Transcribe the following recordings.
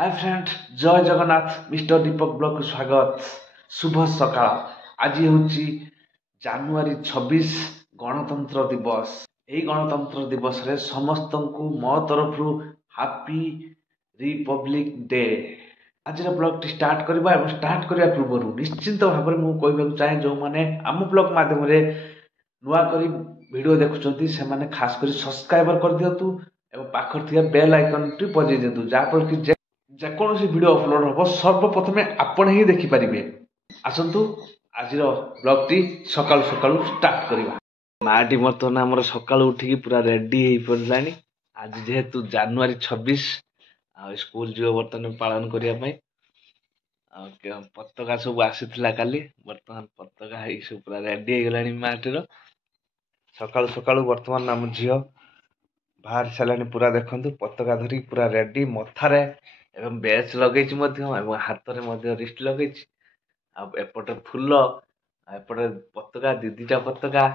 Hi friend, जय Jagannath. Mister दीपक blog को स्वागत। शुभ सकाळ। आज हूँ जानुआरी 26 गणतंत्र दिवस। यही गणतंत्र दिवस रे समस्त को मो तरफ हापी रिपब्लिक डे। आज ब्लॉग टी स्टार्ट करबा एवं स्टार्ट करबा पूर्व निश्चिंत भाव में मुझे कहवाक चाहे जो मैंने आम ब्लॉग माध्यम नुआ करी वीडियो देखुंट से मैंने खास कर सब्सक्राइबर कर दिंतु एवं पाखर थी बेल आइकन टी बजे दिंतु जहाँफल कि जेकोसी वीडियो अपलोड हम सर्वप्रथम आपण ही देखिपारे। आसतु आज ब्लॉग टी सकाळु सकाळु स्टार्ट करवा। माटी बर्तमान आम सकाळु उठिकी पूरा रेडी हो पड़ा। आज जेहेतु जानुआरी 26 स्कूल जीव बर्तमान पालन करने पताका सब आसीला काली बर्तमान पताका सब पूरा रेडी हो गला। माटीर सकाळु सकाळु बर्तमान आम झील बाहर सारे पूरा देखु पताका धरी पूरा रेडी मथारे एवं बेच लगे हाथ में रिस्ट लगे एपटे फुल एपटे पताका दीटा पताका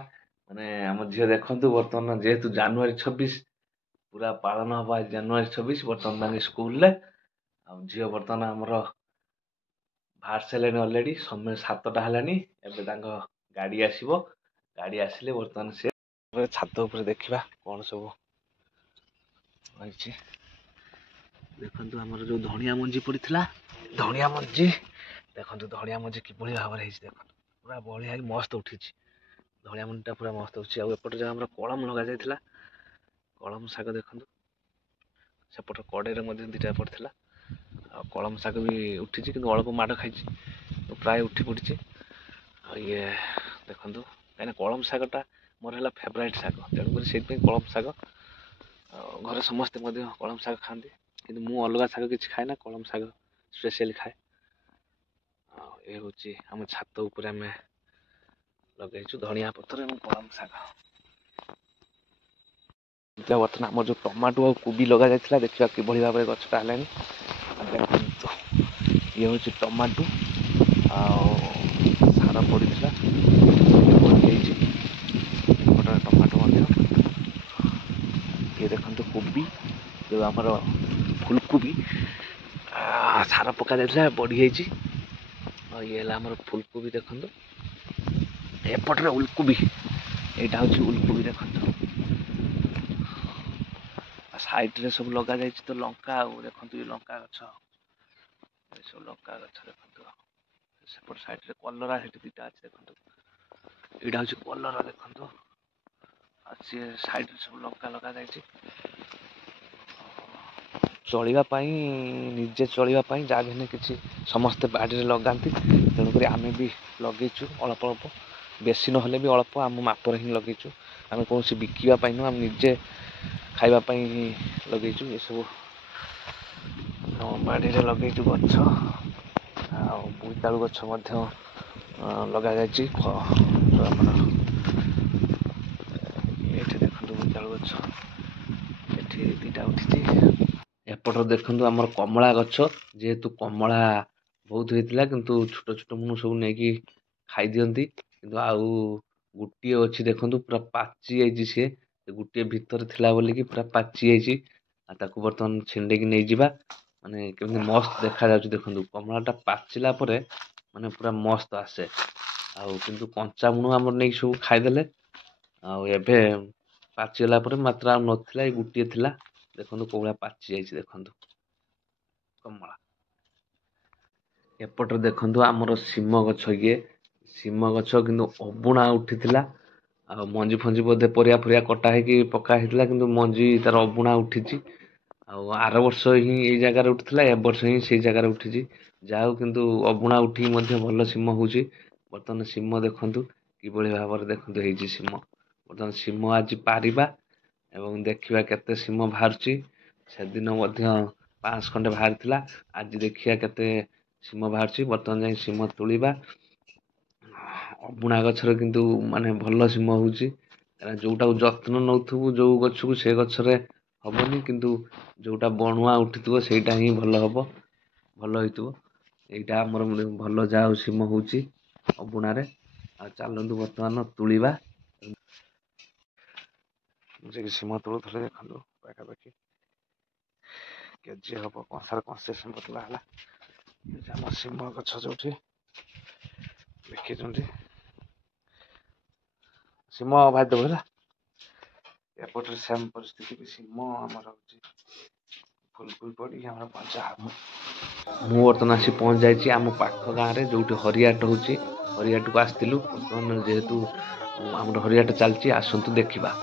माने आम झील देखु बर्तमान जेहेतु जानुआरी 26 पूरा पालन हवा जानुआरी 26 बर्तमान स्कूल झील बर्तमान आमर बाहर सारे अलरेडी समय 7टा है। गाड़ी आसो गाड़ी आसिले बर्तमान से छात उपर देखा कौन सब देखु आमर जो धनिया मंजी पड़ा धनिया मंजी देखो धनिया मंजी कि भाव में देख पूरा बढ़िया मस्त उठी धनिया मंजीटा पूरा मस्त उठी आउट जहाँ कलम लग जाता कलम शाग देखु सेपट कड़े दीटा पड़ता कलम शाग भी उठी कि अल्प माड़ खाई तो प्राय उठी पड़ी ये देखु कहीं कलम शागटा मोर है फेवरेट शाग तेणुक से कलम शाग घर समस्ते कलम शाग खाती कि मु अलग शाग किसी खाए ना कलम शाग स्पेशली खाए। ये हूँ आम छात उपर आम लगेचु धनिया पत्र और कलम शाग। बर्तमान आम जो टमाटो और कोबी लग जाता देखा कि भाव में गछटा है देखो ये हूँ टमाटो सार पड़ा टमाटो ये देखो कोबी जो आमर फुलकोबी सार पका जाता बढ़ी ये आमर फुलकोबी देखो एपटे उलकोबी यहाँ हूँ उलकोबी देखो साइड सब लगा जाए तो लंका देखो ये लंका गछ सब लंका गछ देखो सेपट साइड कलरा से दीटा अच्छे देखो यहाँ हूँ कलरा देखो सी साइड सब लंका लगा जाए चलवाई निजे चलवाई जहाँ भी किसी समस्ते बाड़ी लगाती तेणुक आम भी लगेचु अल्प अल्प बेसी ना भी अल्प आम मापर ही लगेचु आम कौन बिकापी नुह आम निजे खावाई लगेचु ये सब बाड़ी लगेचु गछ बोईतालु गछ लगा जाए देखो बोईतालु गछ ये दीटा उठी एपट देखु आमर कमला गछ जेहेतु कमला बहुत होता किंतु छोट छोट मुँह सब नहीं खाई दिखती कि आउ गोटे अच्छी देखु पूरा पाची जाइए सी गोटे भितर थिला बोलिकी पूरा पाची जाइए बर्तमान छिंडेकी नहीं जावा माने केमती मस्त देखा जाउछि देखु कमलाटा पाचिला परे माने पूरा मस्त आसे किंतु कंचा मुण आमर नहीं सब खाईदेले आबे पाचिगला परे मात्र आ नथिला गोटे थिला देखु कौड़ा पाची जाइए देखु कमला एपटे देखु आमर सीम गछ ये सीम गछ किंतु अबुणा उठी मंजी फंजी बोधे परिया फरिया कटा है पका होता कि मंजी तार अबुणा उठी आर वर्ष ही ये जगार उठा ए वर्ष ही से जगार उठी जाऊ किंतु अबुणा उठी भल सीम हो बर्तमान सीम देखु कि भाव में देखु सीम बर्तमान सीम आज पारिबा एवं देखा केते सीम बाहर से दिन 5 खंडे बाहरी आज देखिए केते सीम बाहर बर्तमान जाए सीम तोलिबा अबुणा गछर किंतु माने भल सीम होउची जोटा जत्न नौथुबु जो गछ को से गछरे हबनी किंतु जोटा बणुआ उठिथबो सेटा ही भल हबो भल होइतबो एटा हमर भल जाउ सीम होउची अबुणा रे आ चलंतु वर्तमान तुलिबा जे सीम तोड़ थले देखंतु पाखा पाखी केजी हम कंसार कंसेसन बदला है आम सिम गछ जो देखी सिम भाई देव है एपटे सेम परिस्थिति भी सिम आमर फुल फुल पड़ी आम बजा हम मु बर्तमान आसी पहुँच जाइए आम पाख गाँव में जो हरियाट हो हरियाट को आसलु बर्तमान जेहेतु आम हरियाट चलती आसतु देखा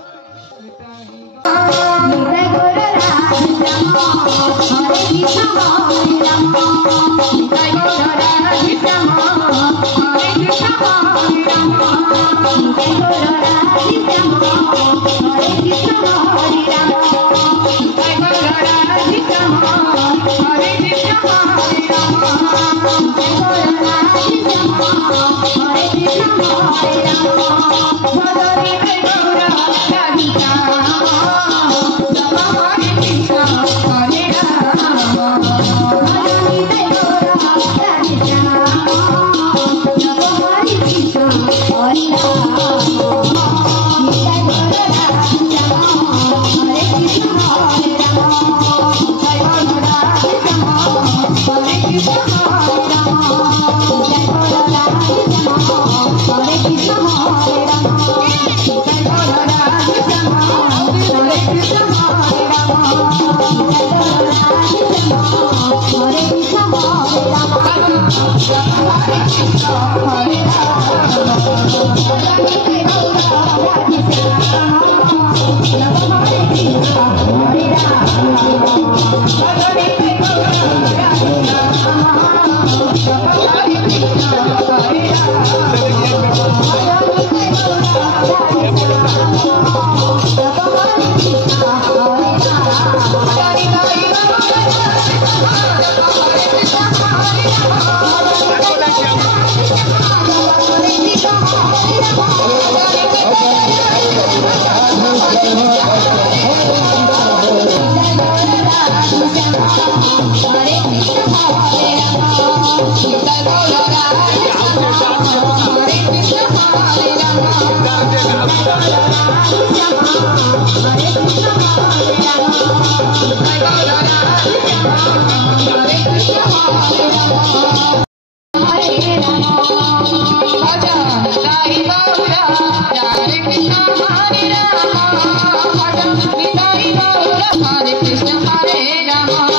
Hare Krishna Hare Rama